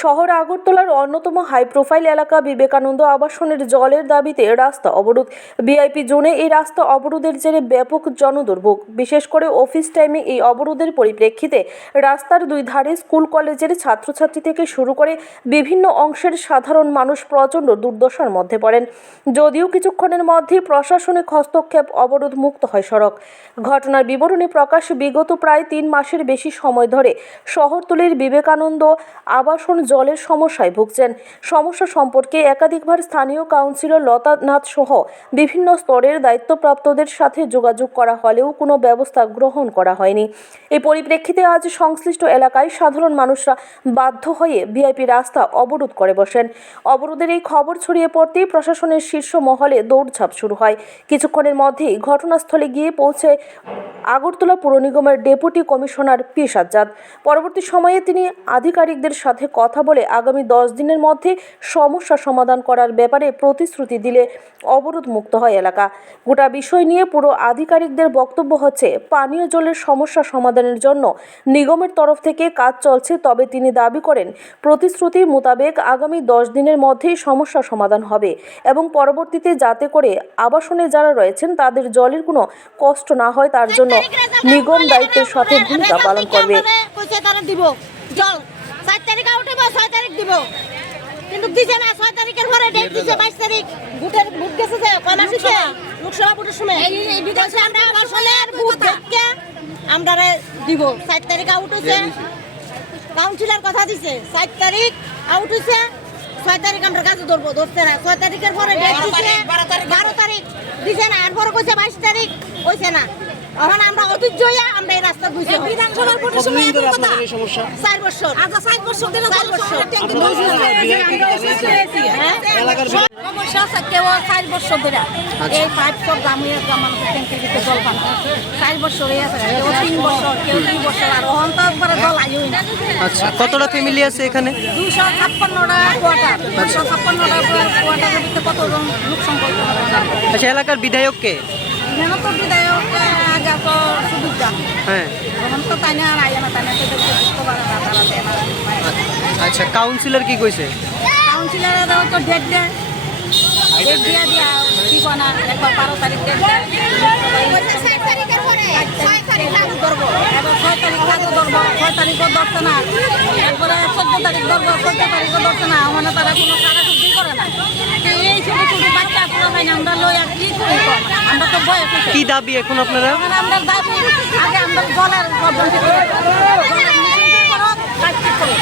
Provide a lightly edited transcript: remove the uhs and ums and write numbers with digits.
শহর আগরতলার অন্যতম হাই প্রোফাইল এলাকা বিবেকানন্দ আবাসনের জলের দাবিতে রাস্তা অবরোধ। ভিআইপি জোনে এই রাস্তা অবরোধের জেরে ব্যাপক জনদুর্ভোগ। বিশেষ করে অফিস টাইমে এই অবরোধের পরিপ্রেক্ষিতে রাস্তার দুই ধারে স্কুল কলেজের ছাত্রছাত্রী থেকে শুরু করে বিভিন্ন অংশের সাধারণ মানুষ প্রচণ্ড দুর্দশার মধ্যে পড়েন। যদিও কিছুক্ষণের মধ্যেই প্রশাসনিক হস্তক্ষেপ অবরোধ মুক্ত হয় সড়ক। ঘটনার বিবরণী প্রকাশ, বিগত প্রায় 3 মাসের বেশি সময় ধরে শহরতলির বিবেকানন্দ আবাসন জলের সমস্যায় ভুগছেন। সমস্যা সম্পর্কে একাধিকবার স্থানীয় কাউন্সিলর লতা নাথ সহ বিভিন্ন স্তরের দায়িত্বপ্রাপ্তদের সাথে যোগাযোগ করা হলেও কোনো ব্যবস্থা গ্রহণ করা হয়নি। এই পরিপ্রেক্ষিতে আজ সংশ্লিষ্ট এলাকায় সাধারণ মানুষরা বাধ্য হয়ে ভিআইপি রাস্তা অবরোধ করে বসেন। অবরোধের এই খবর ছড়িয়ে পড়তেই প্রশাসনের শীর্ষ মহলে দৌড়ঝাঁপ শুরু হয়। কিছুক্ষণের মধ্যেই ঘটনাস্থলে গিয়ে পৌঁছে আগরতলা পুর নিগমের ডেপুটি কমিশনার পি সাজ্জাদ। পরবর্তী সময়ে তিনি আধিকারিকদের সাথে কথা বলে আগামী 10 দিনের মধ্যে সমস্যা সমাধান করার ব্যাপারে প্রতিশ্রুতি দিলে অবরোধ মুক্ত হয় এলাকা। গোটা বিষয় নিয়ে পুরো আধিকারিকদের বক্তব্য হচ্ছে, পানীয় জলের সমস্যা সমাধানের জন্য নিগমের তরফ থেকে কাজ চলছে, তবে তিনি দাবি করেন প্রতিশ্রুতি মোতাবেক আগামী 10 দিনের মধ্যেই সমস্যা সমাধান হবে এবং পরবর্তীতে যাতে করে আবাসনে যারা রয়েছেন তাদের জলের কোনো কষ্ট না হয় তার জন্য নিগম দায়িত্বের সাথে ভূমিকা পালন করবে। জল 7 তারিখ আউট হবে, 6 তারিখ দিব, কিন্তু দিছে না। 6 তারিখের পরে ডেট দিছে 22 তারিখ। ভোট গেছে যে কয় মাস হইছে লোকসভা ভোটের সময় এই বিদেশে আমরা আসলের ভোট দেখকে আমরা দিব। 7 তারিখ আউট হইছে, কাউন্সিলর কথা দিছে 7 তারিখ আউট হইছে, 6 তারিখ আমরা কাজে ধরবো, ধরছে না। 6 তারিখের পরে ডেট দিছে 12 তারিখ দিছে না, আর পরে কইছে 22 তারিখ হইছে না। এখন আমরা অধৈর্য হইয়া আমরা এই রাস্তা বুঝি বিধানসভার ভোটের সময় একই কথা। 4 বছর আচ্ছা 4 বছর ধরে 4 বছর ট্যাঙ্কি দোষ এলাকার সমস্যা আছে। কেউ 4 বছর ধরে এই পাইপ সব গামুয়া মানুষের ট্যাঙ্কির ভিতরে জল পান 4 বছর হয়ে আছে, কেউ 3 বছর, কেউ 2 বছর, আর এখন তো একবারে জল আইই না। আচ্ছা, কতটা ফ্যামিলি আছে এখানে? 256টা কোয়ার্টার। 256টা কোয়ার্টারের ভিতরে কতজন লোক সংখ্যা? আচ্ছা, এলাকার বিধায়ক কে? এখানে তো বিধায়ক আগে তো সুবিধা, হ্যাঁ, এখন তো তাই না, আর আইয়া না, তাই না বুঝতে পারে না তারা দেয় না। আচ্ছা, কাউন্সিলর কি কইছে? কাউন্সিলর তো ডেট দেয়, ডেট দিয়া দিয়া কি বানা একবার 12 তারিখ ডেট দেয়, 6 তারিখের পরে 6 তারিখ কাজ করব, এবার 6 তারিখ কাজ করব, 6 তারিখও ধরছে না, একবারে 14 তারিখ ধরবো, 14 তারিখও ধরছে না। মানে তারা কোনো কারাটুকি করে না। এই ছোট ছোট বাচ্চা পুরো ভাই আমরা লই আর কি করি, আমরা তো বয়স হয়েছে। কি দাবি এখন আপনারা? আমরা দাবি আগে আমরা জলের প্রবলেম ঠিক করো, জলের মিশন ঠিক করো, কাজ ঠিক করো।